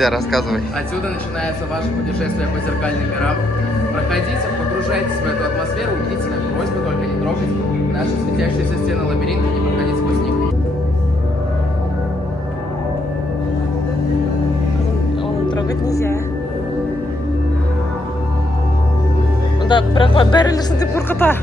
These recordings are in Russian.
Айда, рассказывай. Отсюда начинается ваше путешествие по зеркальным мирам. Проходите, погружайтесь в эту атмосферу, убедительная просьба только не трогать наши светящиеся стены лабиринта, не проходить сквозь них. Он трогать нельзя. Да, бәрі сынды қорқыта.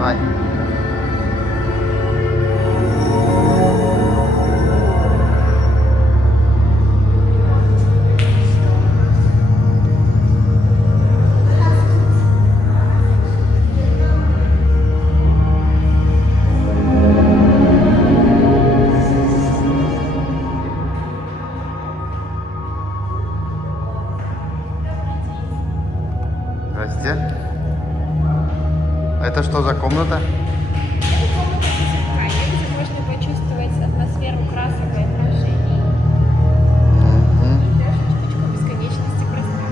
Давай. Здрасте. Это что за комната? Где можно почувствовать атмосферу красок и отражений. Штучка бесконечности пространства.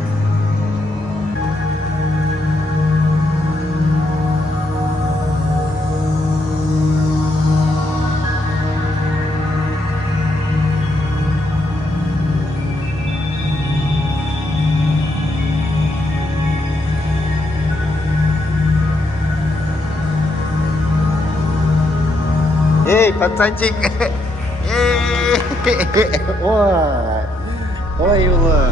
Эй, пацанчик! Эй! Ой! Ой, Юла!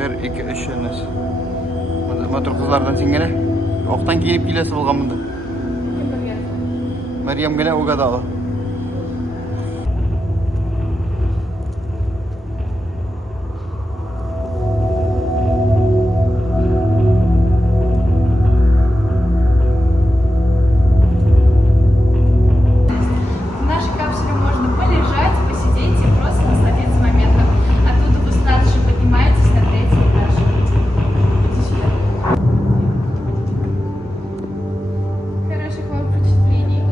Bir, iki, üç yeriniz. Motor kızlardan singene. Oktan giyinip gilesi bulgamında. Meryem gene o kadar. В нашей капсуле можно полежать, посидеть и просто насладиться моментом. Оттуда вы сразу же поднимаетесь на 3-й этаж. Иди сюда. Хороших вам впечатлений.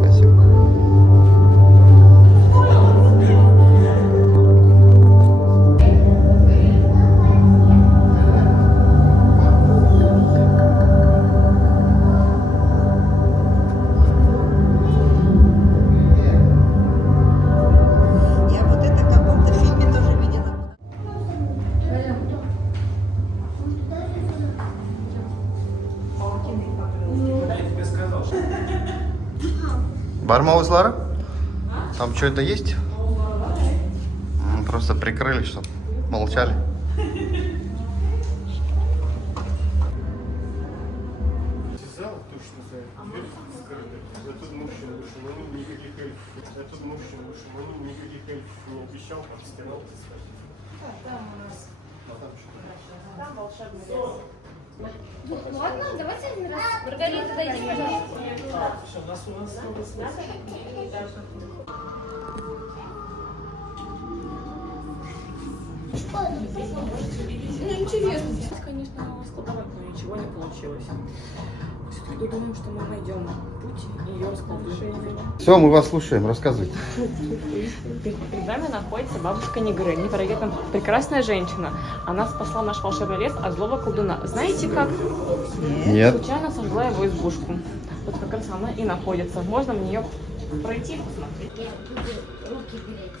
Спасибо. Я вот это в каком-то фильме тоже видела. Бармаузлары? Там что-то есть? Просто прикрыли, чтобы молчали. Зал точно знает. Дверь скрыта. Этот мужчина вышел, он никаких эльфов. Этот мужчина вышел, он никаких эльфов не обещал, как стенал, так сказать. Там у нас. А там что? Там волшебный лес. Ладно, давайте один раз. Маргарита, дайте, пожалуйста. Все, у нас. Ну, интересно. Конечно, складывать, но ничего не получилось. Все-таки думаем, что мы найдем путь ее раскладывания. Все, мы вас слушаем, рассказывайте. Перед нами находится бабушка Негры, невероятно прекрасная женщина. Она спасла наш волшебный лес от злого колдуна. Знаете как? Нет. Случайно сожгла его избушку. Вот как раз она и находится. Можно в нее пройти и посмотреть. Я буду руки греть.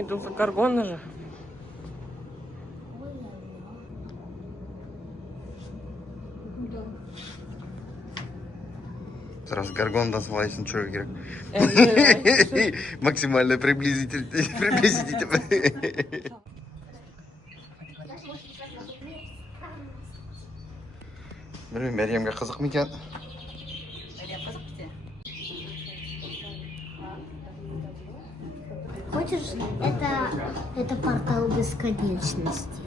Медуза Гаргона же. Раз Гаргон танцевалась, ну что, Кира? Максимально приблизительно. Білмеймін, Мәриямға қызық ма екен? Хочешь, это портал бесконечности.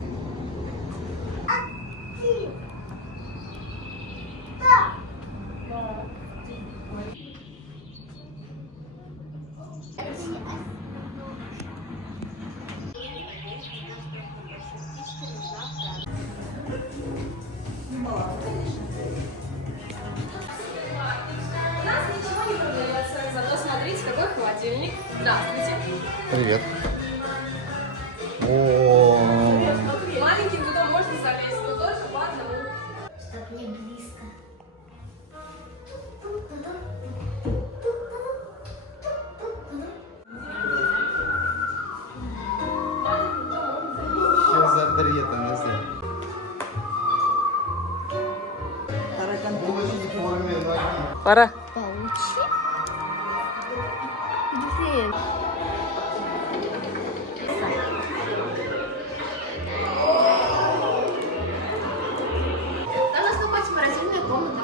У нас ничего не продается, зато смотрите, какой холодильник. Здравствуйте. Привет. О, Маленьким туда можно залезть, но только по одному. Чтоб не близко. Что за бред, Анастасия? Пора. Получи. Дверь. Там у нас находится морозильная комната.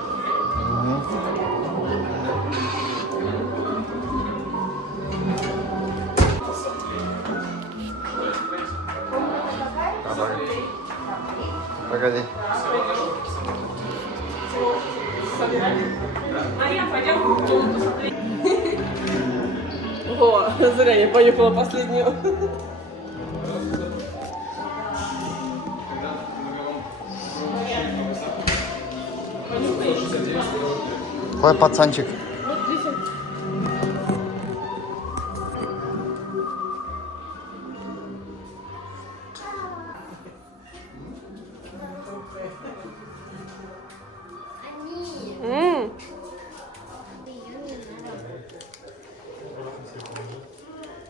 Погоди. Мария, пойдем в дом посмотреть. О, зря я поехала последнюю. Какой пацанчик?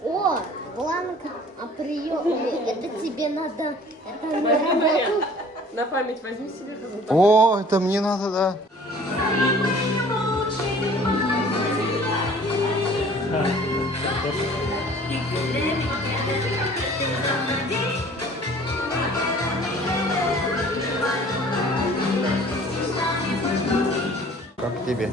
О, бланк о приеме. Это тебе надо. Это на работу. На память возьми себе. О, это мне надо, да. Как тебе?